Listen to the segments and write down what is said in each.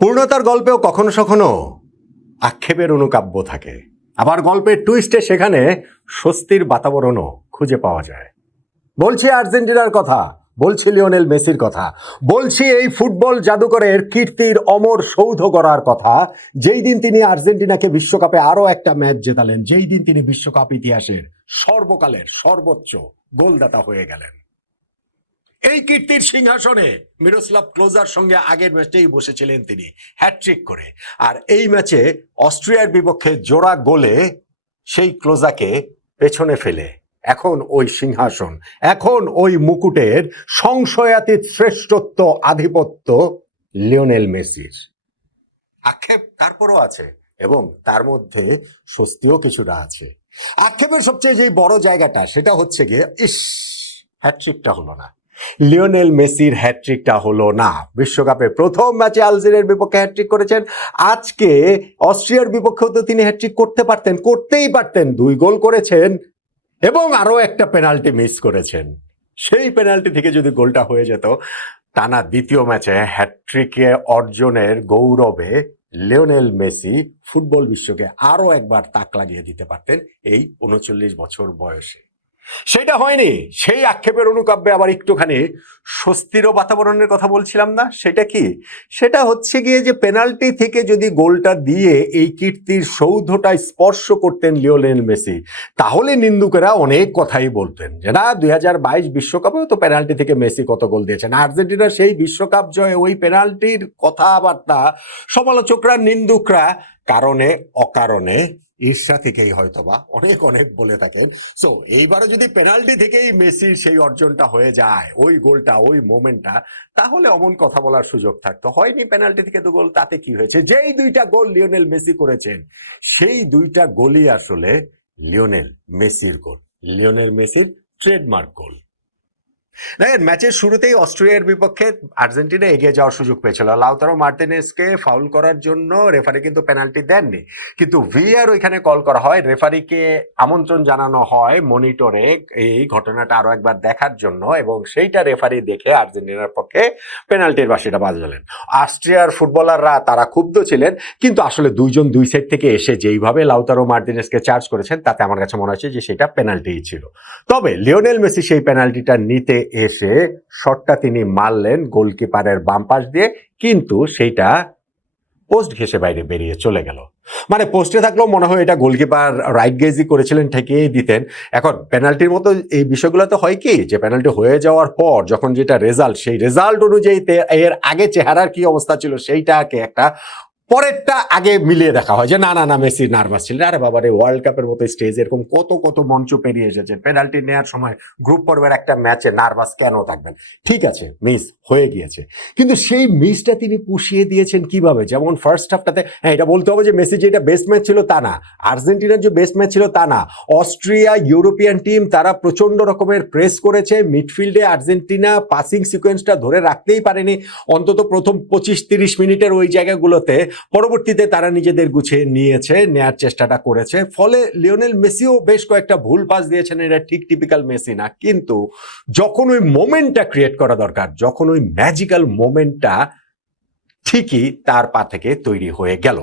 পূর্ণতার গল্পেও কখনো কখনো আক্ষেপের অনুকাব্য থাকে, আবার গল্পের টুইস্টে সেখানে স্বস্তির বাতাবরণও খুঁজে পাওয়া যায়। বলছি আর্জেন্টিনার কথা, বলছি লিওনেল মেসির কথা, বলছি এই ফুটবল জাদুকরের কীর্তির অমর সৌধ গড়ার কথা, যেই দিন তিনি আর্জেন্টিনাকে বিশ্বকাপে আরো একটা ম্যাচ জেতালেন, যেই দিন তিনি বিশ্বকাপ ইতিহাসের সর্বকালের সর্বোচ্চ গোলদাতা হয়ে গেলেন। এই কীর্তির সিংহাসনে মিরোস্লাভ ক্লোজার সঙ্গে আগের ম্যাচেই বসেছিলেন তিনি হ্যাটট্রিক করে, আর এই ম্যাচে অস্ট্রিয়ার বিপক্ষে জোড়া গোলে সেই ক্লোজাকে পেছনে ফেলে এখন ওই সিংহাসন, এখন ওই মুকুটের সংশয়াতীত শ্রেষ্ঠত্ব আধিপত্য লিওনেল মেসির। আক্ষেপ তারপরও আছে এবং তার মধ্যে স্বস্তিও কিছুটা আছে। আক্ষেপের সবচেয়ে যে বড় জায়গাটা সেটা হচ্ছে গিয়ে হ্যাটট্রিকটা হলো না, লিওনেল মেসির হ্যাটট্রিকটা হলো না। বিশ্বকাপে প্রথম ম্যাচে আলজেরিয়ার বিপক্ষে হ্যাটট্রিক করেছেন, আজকে অস্ট্রিয়ার বিপক্ষেও তো তিনি হ্যাটট্রিক করতে পারতেন, করতেই পারতেন। 2 গোল করেছেন এবং আরো একটা পেনাল্টি মিস করেছেন। সেই পেনাল্টি থেকে যদি গোলটা হয়ে যেত, টানা দ্বিতীয় ম্যাচে হ্যাটট্রিকে অর্জনের গৌরবে লিওনেল মেসি ফুটবল বিশ্বকে আরো একবার তাক লাগিয়ে দিতে পারতেন এই 39 বছর বয়সে। সেটা হয়নি। সেই আক্ষেপের অনুকাব্যে আবার একটুখানি স্বস্তিরও বাতাবরণের কথা বলছিলাম না, সেটা কি? সেটা হচ্ছে গিয়ে যে পেনাল্টি থেকে যদি গোলটা দিয়ে এই কীর্তির সৌধটা স্পর্শ করতেন লিওনেল মেসি, তাহলে নিন্দুকেরা অনেক কথাই বলতেন যে না, 2022 বিশ্বকাপেও তো পেনাল্টি থেকে মেসি কত গোল দিয়েছেন। আর্জেন্টিনার সেই বিশ্বকাপ জয়ে ওই পেনাল্টির কথাবার্তা সমালোচকরা, নিন্দুকরা কারণে অকারণে ঈর্ষা থেকেই হয়তোবা অনেক অনেক বলে থাকেন। সো এইবারে যদি পেনাল্টি থেকেই মেসির সেই অর্জনটা হয়ে যায়, ওই গোলটা, ওই মোমেন্টটা, তাহলে অমন কথা বলার সুযোগ থাকতো। হয়নি পেনাল্টি থেকে 2 গোল, তাতে কি হয়েছে? যেই 2টা গোল লিওনেল মেসি করেছেন, সেই 2টা গোলই আসলে লিওনেল মেসির গোল, লিওনেল মেসির ট্রেডমার্ক গোল। দেখেন, ম্যাচের শুরুতেই অস্ট্রিয়ার বিপক্ষে আর্জেন্টিনা এগিয়ে যাওয়ার সুযোগ পেয়েছিল। লাউতারো মার্টিনেজকে ফাউল করার জন্য রেফারি কিন্তু পেনাল্টি দেননি, কিন্তু ভিআর ওইখানে কল করা হয়, রেফারিকে আমন্ত্রণ জানানো হয় মনিটরে এই ঘটনাটা আরো একবার দেখার জন্য, এবং সেইটা রেফারি দেখে আর্জেন্টিনার পক্ষে পেনাল্টির বাঁশিটা বাজালেন। অস্ট্রিয়ার ফুটবলাররা তারা ক্ষুব্ধ ছিলেন, কিন্তু আসলে দুইজন দুই সাইড থেকে এসে যেইভাবে লাউতারো মার্টিনেজকে চার্জ করেছেন, তাতে আমার কাছে মনে হচ্ছে যে সেটা পেনাল্টিই ছিল। তবে লিওনেল মেসি সেই পেনাল্টিটা নিতে এসে শটটা তিনি মারলেন গোলকিপারের বাম পাশ দিয়ে, কিন্তু সেইটা পোস্ট ঘেঁষে বাইরে বেরিয়ে চলে গেল। মানে পোস্টে থাকলেও মনে হয় এটা গোলকিপার রাইট গেজি করেছিলেন, ঠেকিয়ে দিতেন। এখন পেনাল্টির মতো এই বিষয়গুলো তো হয় কি, যে পেনাল্টি হয়ে যাওয়ার পর যখন যেটা রেজাল্ট, সেই রেজাল্ট অনুযায়ী এর আগে চেহারার কি অবস্থা ছিল সেইটাকে একটা পরেরটা আগে মিলিয়ে দেখা হয় যে না না না মেসি নার্ভাস ছিলেন। আরে বাবা রে, ওয়ার্ল্ড কাপের মতো স্টেজ এরকম কত কত মঞ্চ পেরিয়ে এসেছে, পেনাল্টি নেওয়ার সময় গ্রুপ পর্বের একটা ম্যাচে নার্ভাস কেন থাকবেন? ঠিক আছে, মিস হয়ে গিয়েছে, কিন্তু সেই মিসটা তিনি পুষিয়ে দিয়েছেন কিভাবে? যেমন ফার্স্ট হাফটাতে, হ্যাঁ এটা বলতে হবে যে মেসি যেটা বেস্ট ম্যাচ ছিল তা না, আর্জেন্টিনার যে বেস্ট ম্যাচ ছিল তা না। অস্ট্রিয়া ইউরোপিয়ান টিম, তারা প্রচন্ড রকমের প্রেস করেছে মিডফিল্ডে। আর্জেন্টিনা পাসিং সিকোয়েন্সটা ধরে রাখতেই পারেনি অন্তত প্রথম 25-30 মিনিটের ওই জায়গাগুলোতে। পরবর্তীতে তারা নিজেদের গুছিয়ে নিয়েছে, নেয়ার চেষ্টাটা করেছে, ফলে লিওনেল মেসিও বেশ কয়েকটা ভুল পাস দিয়েছেন, এটা ঠিক টিপিক্যাল মেসি না। কিন্তু যখন ওই মোমেন্টটা ক্রিয়েট করা দরকার, যখন ওই ম্যাজিক্যাল মোমেন্টটা ঠিকই তার পা থেকে তৈরি হয়ে গেল।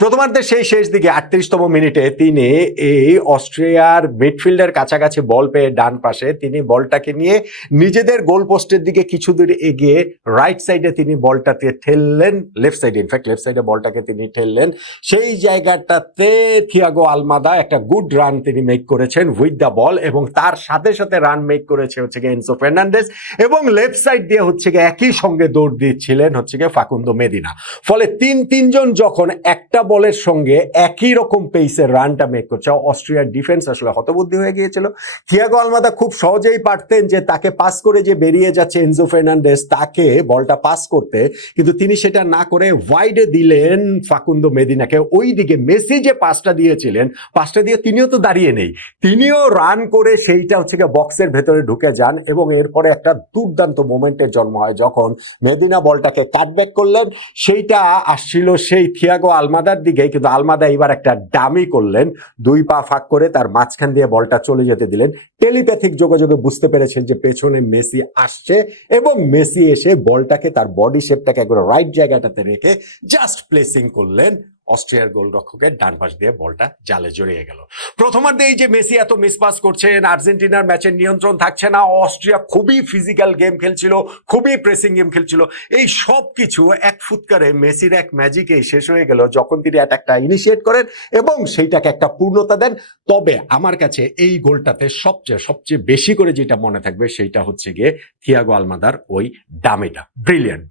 প্রথমার্ধের সেই শেষ দিকে 38তম মিনিটে তিনি এই অস্ট্রিয়ার মিডফিল্ডের কাছাকাছি বল পেয়ে ডান পাশে তিনি বলটাকে নিয়ে নিজেদের গোল পোস্টের দিকে কিছু দূর এগিয়ে রাইট সাইডে তিনি বলটাতে ঠেললেন, লেফট সাইডে, ইনফ্যাক্ট লেফট সাইডে বলটাকে তিনি ঠেললেন। সেই জায়গাটাতে থিয়াগো আলমাদা একটা গুড রান তিনি মেক করেছেন উইথ দ্য বল, এবং তার সাথে সাথে রান মেক করেছে হচ্ছে গিয়ে এনসো ফার্নান্ডেজ, এবং লেফট সাইড দিয়ে হচ্ছে গিয়ে একই সঙ্গে দৌড় দিচ্ছিলেন হচ্ছে গিয়ে ফাকুন্দো মেদিনা। ফলে তিনজন যখন একটা বলের সঙ্গে একই রকম পেসের রানটা মেক করছে, অস্ট্রিয়ার ডিফেন্স আসলে হতবুদ্ধি হয়ে গিয়েছিল। থিয়াগো আলমাদা খুব সহজেই পারতেন যে তাকে পাস করে যে বেরিয়ে যাচ্ছে এনজো ফার্নান্ডেজ, তাকে বলটা পাস করতে, কিন্তু তিনি সেটা না করে ওয়াইডে দিলেন ফাকুন্দো মেদিনাকে। ওই দিকে মেসি যে পাসটা দিয়েছিলেন, পাসটা দিয়ে তিনিও তো দাঁড়িয়ে নেই, তিনিও রান করে সেইটা হচ্ছে গিয়ে বক্সের ভেতরে ঢুকে যান, এবং এরপরে একটা দুর্দান্ত মোমেন্টের জন্ম হয় যখন মেদিনা বলটাকে কাটব্যাক করলেন। সেইটা আসছিল সেই থিয়াগো আলমাদা আলমাদার দিকে, কিন্তু আলমাদা এবার একটা ডামি করলেন, 2 পা ফাঁক করে তার মাঝখান দিয়ে বলটা চলে যেতে দিলেন। টেলিপ্যাথিক যোগাযোগে বুঝতে পেরেছেন যে পেছনে মেসি আসছে, এবং মেসি এসে বলটাকে তার বডি শেপটাকে একবার রাইট জায়গাটাতে রেখে জাস্ট প্লেসিং করলেন। অস্ট্রিয়ার গোলরক্ষকের ডান পাশ দিয়ে বলটা জালে জড়িয়ে গেল। প্রথমার্ধে এই যে মেসি এত মিসপাস করছেন, আর্জেন্টিনার ম্যাচের নিয়ন্ত্রণ থাকছে না, অস্ট্রিয়া খুবই ফিজিক্যাল গেম খেলছিল, খুবই প্রেসিং গেম খেলছিল, এই সব কিছু এক ফুৎকারে মেসির এক ম্যাজিকে শেষ হয়ে গেল যখন তিনি অ্যাটাকটা ইনিশিয়েট করেন এবং সেইটাকে একটা পূর্ণতা দেন। তবে আমার কাছে এই গোলটাতে সবচেয়ে বেশি করে যেটা মনে থাকবে সেইটা হচ্ছে গিয়ে থিয়াগো আলমাদার ওই ডামিটা।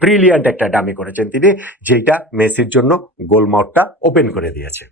ব্রিলিয়ান্ট একটা ডামি করেছেন তিনি, যেটা মেসির জন্য গোলমাউটটা ওপেন করে দিয়েছে।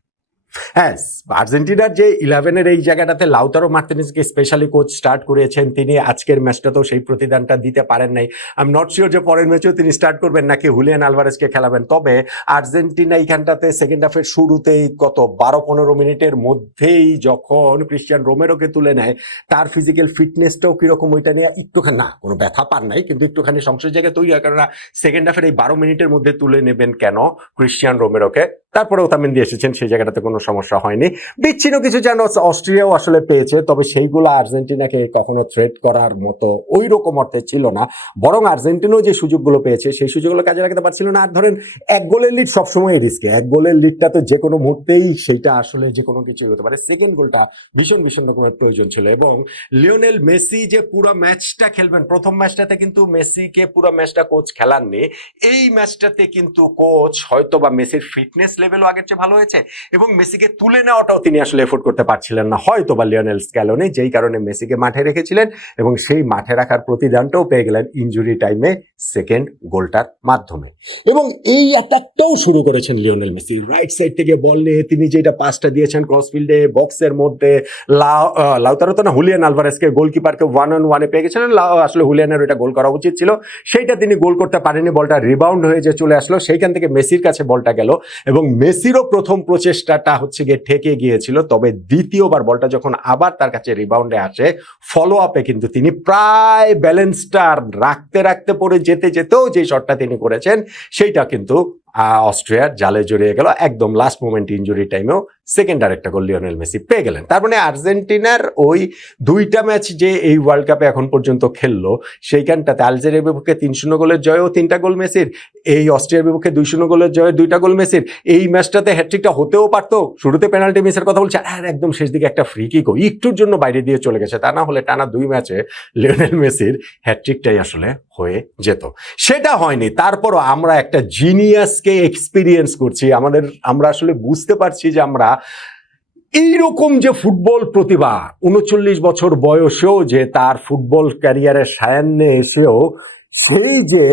হ্যাঁ, আর্জেন্টিনার যে 11-এর এই জায়গাটাতে লাউতারো মার্তিনেজকে স্পেশালি কোচ স্টার্ট করেছেন, তিনি আজকের ম্যাচটাতেও সেই প্রতিদানটা দিতে পারেন নাই। আমি নট শিওর যে পরের ম্যাচেও তিনি স্টার্ট করবেন নাকি হুলিয়ান আলভারেজকে খেলাবেন। তবে আর্জেন্টিনা এইখানটাতে সেকেন্ড হাফের শুরুতেই কত 12-15 মিনিটের মধ্যেই যখন ক্রিশ্চিয়ান রোমেরোকে তুলে নেয়, তার ফিজিক্যাল ফিটনেসটাও কিরকম ওইটা নিয়ে একটুখানি, না কোনো ব্যথা পান নাই, কিন্তু একটুখানি সংশয় জায়গায় তৈরি হয়, কারণ সেকেন্ড হাফের এই 12 মিনিটের মধ্যে তুলে নেবেন কেন ক্রিশ্চিয়ান রোমেরোকে। তারপরে ওতামেন্দি এসেছেন, সেই জায়গাটাতে কোনো সমস্যা হয়নি। বিচ্ছিন্ন কিছু যেন অস্ট্রিয়াও আসলে পেয়েছে, তবে সেইগুলো আর্জেন্টিনাকে কখনো থ্রেট করার মতো ওই রকম অর্থে ছিল না। বরং আর্জেন্টিনাও যে সুযোগগুলো পেয়েছে সেই সুযোগগুলো কাজে লাগাতে পারছিল না। আর ধরেন 1 গোলের লিড সবসময় রিস্কে, 1 গোলের লিডটা তো যে কোনো মুহূর্তেই সেইটা আসলে যে কোনো কিছুই হতে পারে। সেকেন্ড গোলটা ভীষণ রকমের প্রয়োজন ছিল, এবং লিওনেল মেসি যে পুরো ম্যাচটা খেলবেন, প্রথম ম্যাচটাতে কিন্তু মেসিকে পুরো ম্যাচটা কোচ খেলাননি। এই ম্যাচটাতে কিন্তু কোচ হয়তো বা মেসির ফিটনেস লেভেলও আগের চেয়ে ভালো হয়েছে, এবং মেসিকে তুলে নেওয়াটাও তিনি আসলে এফোর্ড করতে পারছিলেন না হয়তো বা লিওনেল স্ক্যালোনি, যেই কারণে মেসিকে মাঠে রেখেছিলেন, এবং সেই মাঠে রাখার প্রতিদানটাও পেয়ে গেলেন ইনজুরি টাইমে সেকেন্ড গোলটার মাধ্যমে। এবং এই অ্যাটাকটাও শুরু করেছেন লিওনেল মেসি, রাইট সাইড থেকে বল নিয়ে তিনি যেটা পাসটা দিয়েছেন ক্রসফিল্ডে বক্সের মধ্যে, লাউতারো তো না, হুলিয়ান আলভারেজকে গোলকিপারকে 1-on-1 পেয়ে গেছিলেন। আসলে হুলিয়ানের ওইটা গোল করা উচিত ছিল, সেইটা তিনি গোল করতে পারেনি, বলটা রিবাউন্ড হয়ে যে চলে আসলো, সেইখান থেকে মেসির কাছে বলটা গেল, এবং মেসিরও প্রথম প্রচেষ্টাটা হচ্ছে গিয়ে ঠেকে গিয়েছিল। তবে দ্বিতীয়বার বলটা যখন আবার তার কাছে রিবাউন্ডে আসে, ফলো আপে কিন্তু তিনি প্রায় ব্যালেন্সটা রাখতে পড়ে যেতেও যে শটটা তিনি করেছেন সেইটা কিন্তু অস্ট্রিয়ার জালে জড়িয়ে গেল। একদম লাস্ট মোমেন্ট ইনজুরি টাইমেও সেকেন্ড আরেকটা গোল লিওনেল মেসি পেয়ে গেলেন। তার মানে আর্জেন্টিনার ওই 2টা ম্যাচ যে এই ওয়ার্ল্ড কাপে এখন পর্যন্ত খেললো, সেইখানটাতে আলজেরিয়ার বিপক্ষে 3-0 গোলের জয়ও 3টা গোল মেসির, এই অস্ট্রিয়ার বিপক্ষে 2-0 গোলের জয়ে 2টা গোল মেসির। এই ম্যাচটাতে হ্যাটট্রিকটা হতেও পারতো, শুরুতে পেনাল্টি মিসের কথা বলছে, আর একদম শেষ দিকে একটা ফ্রি কিকও একটুর জন্য বাইরে দিয়ে চলে গেছে, তা না হলে টানা 2 ম্যাচে লিওনেল মেসির হ্যাটট্রিকটাই আসলে হয়ে যেত। সেটা হয়নি। তারপরও আমরা একটা জিনিয়াসকে এক্সপিরিয়েন্স করছি, আমরা আসলে বুঝতে পারছি যে আমরা এইরকম যে ফুটবল প্রতিভা, 39 বছর বয়সেও যে তার ফুটবল ক্যারিয়ারের সায়ান্নে এসেও সেই যে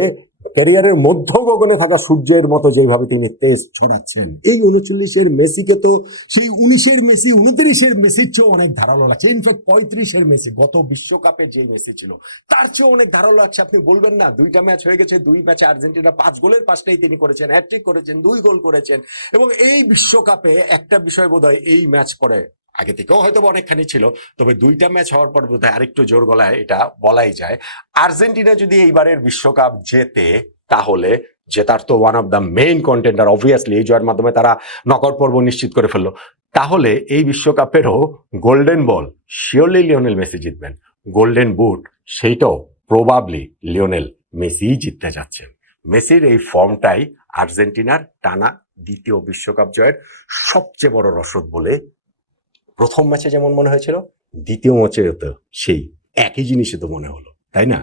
ক্যারিয়ারের মধ্য গগনে থাকা সূর্যের মতো যেভাবে তিনি তেজ ছড়াচ্ছেন, এই 39-এর মেসিকে তো সেই 19-এর মেসি 29-এর মেসির চেয়েও অনেক ধারালো লাগছে। ইনফ্যাক্ট 35-এর মেসি, গত বিশ্বকাপে যে মেসি ছিল তার চেয়েও অনেক ধারালো লাগছে। আপনি বলবেন না, 2টা ম্যাচ হয়ে গেছে, 2 ম্যাচে আর্জেন্টিনা 5 গোলের 5টাই তিনি করেছেন, হ্যাটট্রিক করেছেন, 2 গোল করেছেন, এবং এই বিশ্বকাপে একটা বিষয় বোধহয় এই ম্যাচ পরে আগে থেকেও হয়তো অনেকখানি ছিল, তবে 2টা ম্যাচ হওয়ার পর বোধহয় আরেকটু জোর গলায় এটা বলাই যায়, আর্জেন্টিনা যদি এইবারের বিশ্বকাপ জেতে, তাহলে জেতার তো one of the main contender, obviously এই জয়ের মাধ্যমে তারা নকআউট পর্ব নিশ্চিত করে ফেললো, তাহলে এই বিশ্বকাপেরও golden ball surely Lionel Messi জিতবেন, গোল্ডেন বুট সেইটাও প্রবাবলি লিওনেল মেসি জিততে যাচ্ছেন। মেসির এই ফর্মটাই আর্জেন্টিনার টানা 2য় বিশ্বকাপ জয়ের সবচেয়ে বড় রসদ বলে প্রথম ম্যাচে যেমন মনে হয়েছিল, 2য় ম্যাচে তো সেই একই জিনিসই তো মনে হলো, তাই না?